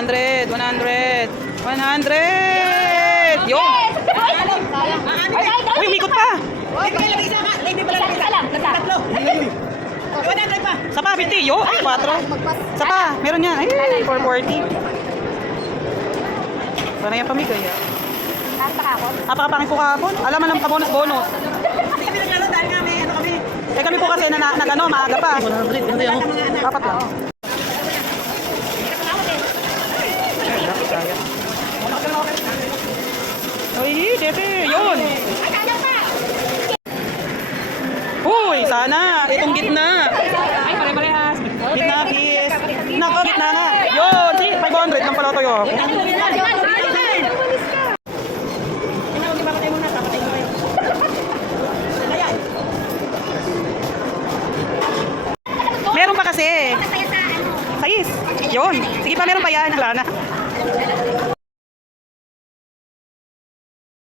100. 100. Yun. Uy, umikot pa. Sa pa, 50. Yo, ay, 4. Sa pa, meron yan. Ay, 440. Parang yan pamigay. Napakapangit ko kahapon. Alam mo lang ka-bonus-bonus. Kami naglaro dahil nga may ano kami. Eh kami po kasi nag-ano, maaga pa. 100. Dapat lang. Uy, dete, yun. Uy, sana. Itong gitna. Ay, pare-parehas. Gitna, please. Nako, gitna nga. Yun, 500 lang pala ito yun. Meron pa kasi. Sayis. Yun. Sige pa, meron pa yan. Wala na.